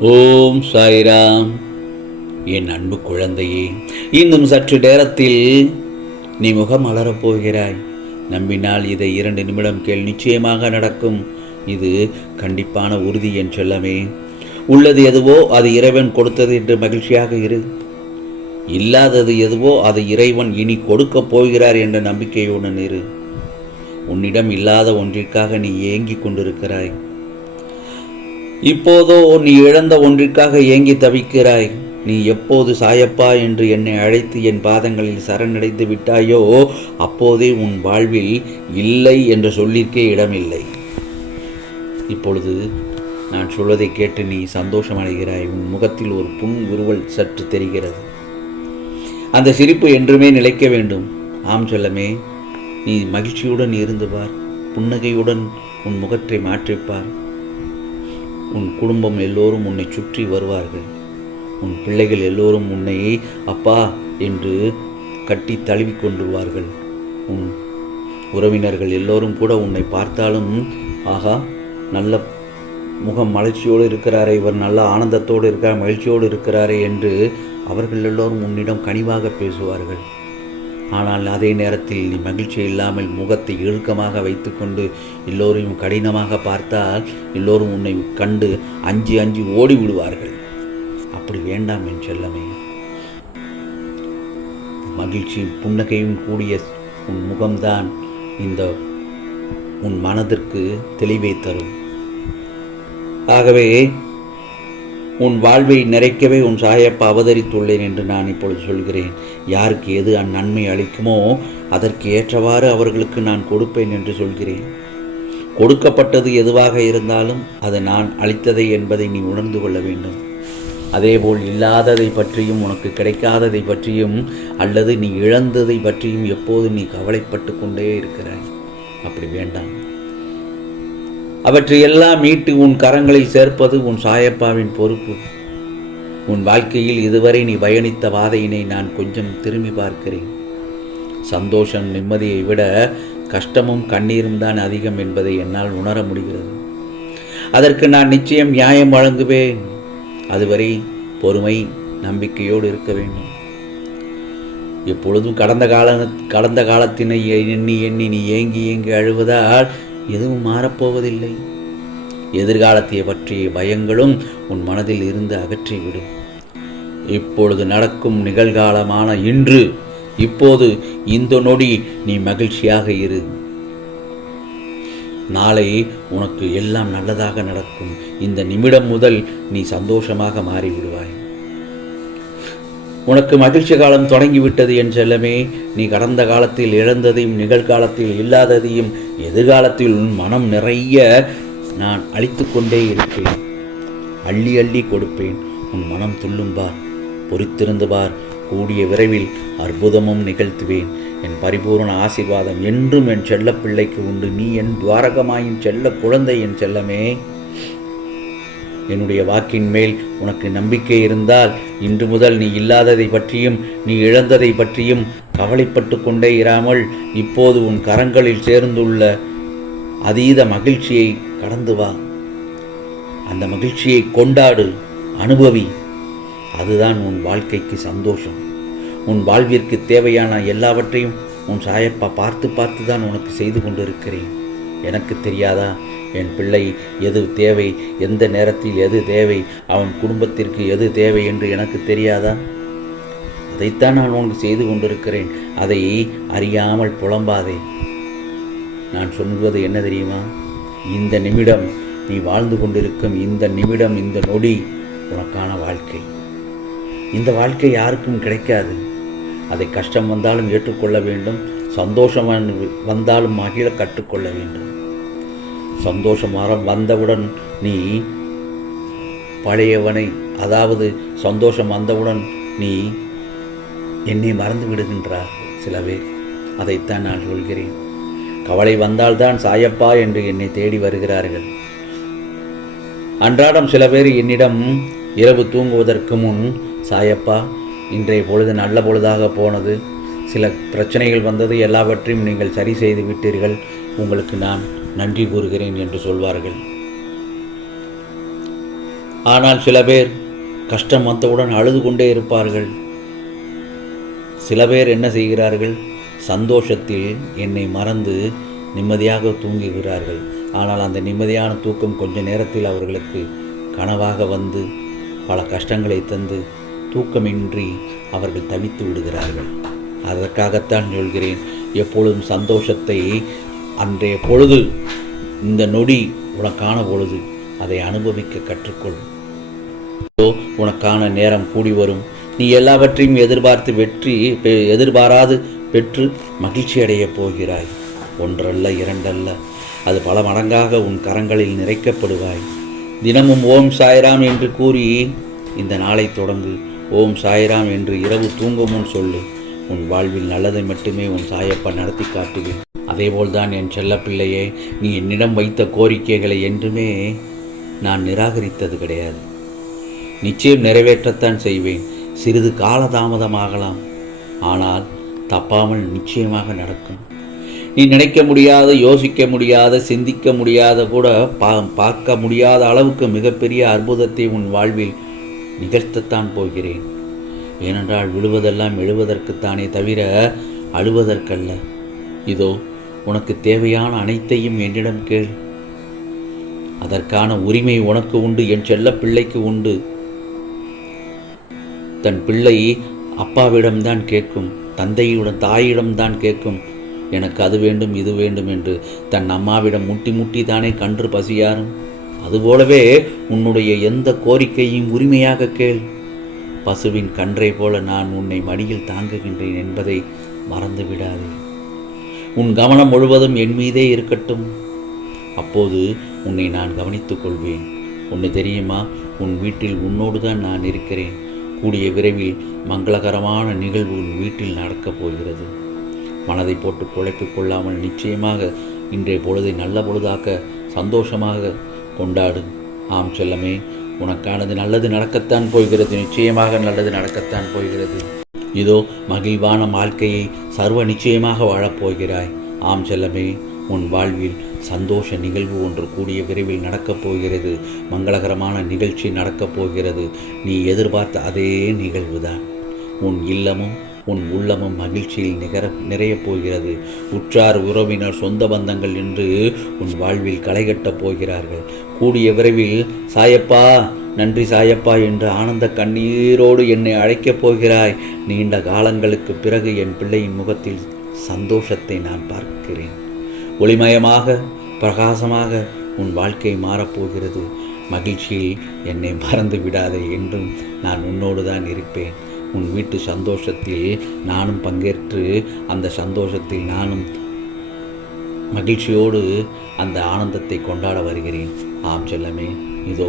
ஓம் சாய்ராம். என் அன்பு குழந்தையே இன்னும் சற்று நேரத்தில் நீ முகம் மலரப் போகிறாய். நம்பினால் இதை இரண்டு நிமிடம் கேள் நிச்சயமாக நடக்கும். இது கண்டிப்பான உறுதி என் செல்லமே. உள்ளது எதுவோ அது இறைவன் கொடுத்தது என்று மகிழ்ச்சியாக இரு. இல்லாதது எதுவோ அது இறைவன் இனி கொடுக்கப் போகிறார் என்ற நம்பிக்கையுடன் இரு. உன்னிடம் இல்லாத ஒன்றிற்காக நீ ஏங்கிக் கொண்டிருக்கிறாய். இப்போதோ நீ இழந்த ஒன்றிற்காக ஏங்கி தவிக்கிறாய். நீ எப்போது சாயப்பா என்று என்னை அழைத்து என் பாதங்களில் சரணடைந்து விட்டாயோ அப்போதே உன் வாழ்வில் இல்லை என்று சொல்லிற்கே இடமில்லை. இப்பொழுது நான் சொல்வதை கேட்டு நீ சந்தோஷமடைகிறாய். உன் முகத்தில் ஒரு புன் உருவல் சற்று தெரிகிறது. அந்த சிரிப்பு என்றுமே நிலைக்க வேண்டும். ஆம் செல்லமே நீ மகிழ்ச்சியுடன் இருந்து பார். புன்னகையுடன் உன் முகத்தை மாற்றிப்பார். உன் குடும்பம் எல்லோரும் உன்னை சுற்றி வருவார்கள். உன் பிள்ளைகள் எல்லோரும் உன்னை அப்பா என்று கட்டி தழுவி கொண்டுவார்கள் உன் உறவினர்கள் எல்லோரும் கூட உன்னை பார்த்தாலும் ஆகா நல்ல முகம் மலர்ச்சியோடு இருக்கிறாரே இவர் நல்ல ஆனந்தத்தோடு இருக்கிறார் மகிழ்ச்சியோடு இருக்கிறாரே என்று அவர்கள் எல்லோரும் உன்னிடம் கனிவாக பேசுவார்கள். ஆனால் அதே நேரத்தில் நீ மகிழ்ச்சி இல்லாமல் முகத்தை இழுக்கமாக வைத்துக்கொண்டு எல்லோரையும் கடினமாக பார்த்தால் எல்லோரும் உன்னை கண்டு அஞ்சு அஞ்சு ஓடி விடுவார்கள் அப்படி வேண்டாம் என் செல்லமே. மகிழ்ச்சியும் புன்னகையும் கூடிய உன் முகம்தான் இந்த உன் மனதிற்கு தெளிவை தரும். ஆகவே உன் வாழ்வை நிறைக்கவே உன் சாயப்பா அவதரித்துள்ளேன் என்று நான் இப்பொழுது சொல்கிறேன். யாருக்கு எது அந்நன்மை அளிக்குமோ அதற்கு ஏற்றவாறு அவர்களுக்கு நான் கொடுப்பேன் என்று சொல்கிறேன். கொடுக்கப்பட்டது எதுவாக இருந்தாலும் அது நான் அளித்ததை என்பதை நீ உணர்ந்து கொள்ள வேண்டும். அதேபோல் இல்லாததை பற்றியும் உனக்கு கிடைக்காததை பற்றியும் அல்லது நீ இழந்ததை பற்றியும் எப்போது நீ கவலைப்பட்டு கொண்டே இருக்கிறாய். அப்படி வேண்டாம். அவற்றையெல்லாம் மீட்டு உன் கரங்களில் சேர்ப்பது உன் சாயப்பாவின் பொறுப்பு. உன் வாழ்க்கையில் இதுவரை நீ பயணித்த வாதையினை நான் கொஞ்சம் திரும்பி பார்க்கிறேன். சந்தோஷம் நிம்மதியை விட கஷ்டமும் கண்ணீரும் தான் அதிகம் என்பதை என்னால் உணர முடிகிறது. அதற்கு நான் நிச்சயம் நியாயம் வழங்குவேன். அதுவரை பொறுமை நம்பிக்கையோடு இருக்க வேண்டும். எப்பொழுதும் கடந்த கால கடந்த காலத்தினை எண்ணி எண்ணி நீ ஏங்கி ஏங்கி அழுவதால் எதுவும் மாறப்போவதில்லை. எதிர்காலத்தை பற்றிய பயங்களும் உன் மனதில் இருந்து அகற்றிவிடும். இப்பொழுது நடக்கும் நிகழ்காலமான இன்று இப்போது இந்த நொடி நீ மகிழ்ச்சியாக இரு. நாளை உனக்கு எல்லாம் நல்லதாக நடக்கும். இந்த நிமிடம் முதல் நீ சந்தோஷமாக மாறிவிடுவாய். உனக்கு மகிழ்ச்சி காலம் தொடங்கிவிட்டது என் செல்லமே. நீ கடந்த காலத்தில் இழந்ததையும் நிகழ்காலத்தில் இல்லாததையும் எதிர்காலத்தில் உன் மனம் நிறைய நான் அழித்து கொண்டே இருப்பேன். அள்ளி அள்ளி கொடுப்பேன். உன் மனம் துள்ளும் பார் பார். கூடிய விரைவில் அற்புதமும் நிகழ்த்துவேன். என் பரிபூர்ண ஆசீர்வாதம் என்றும் என் செல்ல பிள்ளைக்கு உண்டு. நீ என் துவாரகமாயின் செல்ல குழந்தை என் செல்லமே. என்னுடைய வாக்கின் மேல் உனக்கு நம்பிக்கை இருந்தால் இன்று முதல் நீ இல்லாததை பற்றியும் நீ இழந்ததை பற்றியும் கவலைப்பட்டு கொண்டே இராமல் இப்போது உன் கரங்களில் சேர்ந்துள்ள அதீத மகிழ்ச்சியை கடந்து வா. அந்த மகிழ்ச்சியை கொண்டாடு அனுபவி. அதுதான் உன் வாழ்க்கைக்கு சந்தோஷம். உன் வாழ்விற்கு தேவையான எல்லாவற்றையும் உன் சாயப்பா பார்த்து பார்த்து தான் உனக்கு செய்து கொண்டிருக்கிறேன். எனக்கு தெரியாதா? என் பிள்ளை எது தேவை? எந்த நேரத்தில் எது தேவை? அவன் குடும்பத்திற்கு எது தேவை என்று எனக்கு தெரியாதா? அதைத்தான் நான் உனக்கு செய்து கொண்டிருக்கிறேன். அதை அறியாமல் புலம்பாதே. நான் சொல்வது என்ன தெரியுமா? இந்த நிமிடம் நீ வாழ்ந்து கொண்டிருக்கும் இந்த நிமிடம் இந்த நொடி உனக்கான வாழ்க்கை. இந்த வாழ்க்கை யாருக்கும் கிடைக்காது. அதை கஷ்டம் வந்தாலும் ஏற்றுக்கொள்ள வேண்டும். சந்தோஷம் வந்தாலும் மகிழ கற்றுக்கொள்ள வேண்டும். சந்தோஷமாக வந்தவுடன் நீ பழையவனை அதாவது சந்தோஷம் வந்தவுடன் நீ என்னை மறந்து விடுகின்றார் சில பேர். அதைத்தான் நான் சொல்கிறேன். கவலை வந்தால்தான் சாயப்பா என்று என்னை தேடி வருகிறார்கள். அன்றாடம் சில பேர் என்னிடம் இரவு தூங்குவதற்கு முன் சாயப்பா இன்றைய பொழுது நல்ல பொழுதாக போனது. சில பிரச்சனைகள் வந்தது எல்லாவற்றையும் நீங்கள் சரி செய்து விட்டீர்கள். உங்களுக்கு நான் நன்றி கூறுகிறேன் என்று சொல்வார்கள். ஆனால் சில பேர் கஷ்டம் வந்தவுடன் அழுது கொண்டே இருப்பார்கள். சில பேர் என்ன செய்கிறார்கள்? சந்தோஷத்தில் என்னை மறந்து நிம்மதியாக தூங்குகிறார்கள். ஆனால் அந்த நிம்மதியான தூக்கம் கொஞ்ச நேரத்தில் அவர்களுக்கு கனவாக வந்து பல கஷ்டங்களை தந்து தூக்கமின்றி அவர்கள் தவித்து விடுகிறார்கள். அதற்காகத்தான் சொல்கிறேன் எப்பொழுதும் சந்தோஷத்தை அன்றைய பொழுது இந்த நொடி உனக்கான பொழுது அதை அனுபவிக்க கற்றுக்கொள். உனக்கான நேரம் கூடி வரும். நீ எல்லாவற்றையும் எதிர்பார்த்து வெற்றி பெ- எதிர்பாராது பெற்று மகிழ்ச்சி அடையப் போகிறாய். ஒன்றல்ல இரண்டல்ல. அது பல மடங்காக உன் கரங்களில் நிறைக்கப்படுவாய். தினமும் ஓம் சாய்ராம் என்று கூறி இந்த நாளை தொடங்கு. ஓம் சாய்ராம் என்று இரவு தூங்கும் முன் சொல்லு. உன் வாழ்வில் நல்லதை மட்டுமே உன் சாயப்பா நடத்தி காட்டுவேன். அதேபோல்தான் என் செல்லப்பிள்ளையே நீ என்னிடம் வைத்த கோரிக்கைகளை என்றுமே நான் நிராகரித்தது கிடையாது. நிச்சயம் நிறைவேற்றத்தான் செய்வேன். சிறிது காலதாமதமாகலாம். ஆனால் தப்பாமல் நிச்சயமாக நடக்கும். நீ நினைக்க முடியாத யோசிக்க முடியாத சிந்திக்க முடியாத கூட பா பார்க்க முடியாத அளவுக்கு மிகப்பெரிய அற்புதத்தை உன் வாழ்வில் நிகழ்த்தத்தான் போகிறேன். ஏனென்றால் விழுவதெல்லாம் எழுவதற்குத்தானே தவிர அழுவதற்கல்ல. இதோ உனக்கு தேவையான அனைத்தையும் என்னிடம் கேள். அதற்கான உரிமை உனக்கு உண்டு என் செல்ல பிள்ளைக்கு உண்டு. தன் பிள்ளை அப்பாவிடம்தான் கேட்கும் தந்தையிடம் தாயிடம்தான் கேட்கும். எனக்கு அது வேண்டும் இது வேண்டும் என்று தன் அம்மாவிடம் முட்டி முட்டி தானே கன்று பசியாரும் அதுபோலவே உன்னுடைய எந்த கோரிக்கையும் உரிமையாக கேள். பசுவின் கன்றை போல நான் உன்னை மடியில் தாங்குகின்றேன் என்பதை மறந்துவிடாதே. உன் கவனம் முழுவதும் என் மீதே இருக்கட்டும். அப்போது உன்னை நான் கவனித்துக் கொள்வேன். ஒன்று தெரியுமா? உன் வீட்டில் உன்னோடு தான் நான் இருக்கிறேன். கூடிய விரைவில் மங்களகரமான நிகழ்வு உன் வீட்டில் நடக்கப் போகிறது. மனதை போட்டு குழைப்பிக் கொள்ளாமல் நிச்சயமாக இன்றைய பொழுதை நல்ல பொழுதாக்க சந்தோஷமாக கொண்டாடு. ஆம் செல்லமே உனக்கானது நல்லது நடக்கத்தான் போகிறது. நிச்சயமாக நல்லது நடக்கத்தான் போகிறது. இதோ மகிழ்வான வாழ்க்கையை சர்வ நிச்சயமாக வாழப்போகிறாய். ஆம் செல்லமே உன் வாழ்வில் சந்தோஷ நிகழ்வு ஒன்று கூடிய விரைவில் நடக்கப் போகிறது. மங்களகரமான நிகழ்ச்சி நடக்கப் போகிறது. நீ எதிர்பார்த்த அதே நிகழ்வுதான். உன் இல்லமும் உன் உள்ளமும் மகிழ்ச்சியில் நிகர நிறையப் போகிறது. உற்றார் உறவினர் சொந்த பந்தங்கள் என்று உன் வாழ்வில் களைகட்டப் போகிறார்கள். கூடிய விரைவில் சாயப்பா! நன்றி சாயப்பா என்று ஆனந்த கண்ணீரோடு என்னை அழைக்கப் போகிறாய். நீண்ட காலங்களுக்கு பிறகு என் பிள்ளையின் முகத்தில் சந்தோஷத்தை நான் பார்க்கிறேன். ஒளிமயமாக பிரகாசமாக உன் வாழ்க்கை மாறப்போகிறது. மகிழ்ச்சியில் என்னை மறந்து விடாதே என்றும் நான் உன்னோடு தான் இருப்பேன். உன் வீட்டு சந்தோஷத்தில் நானும் பங்கேற்று அந்த சந்தோஷத்தில் நானும் மகிழ்ச்சியோடு அந்த ஆனந்தத்தை கொண்டாட வருகிறேன். ஆம் செல்லமே இதோ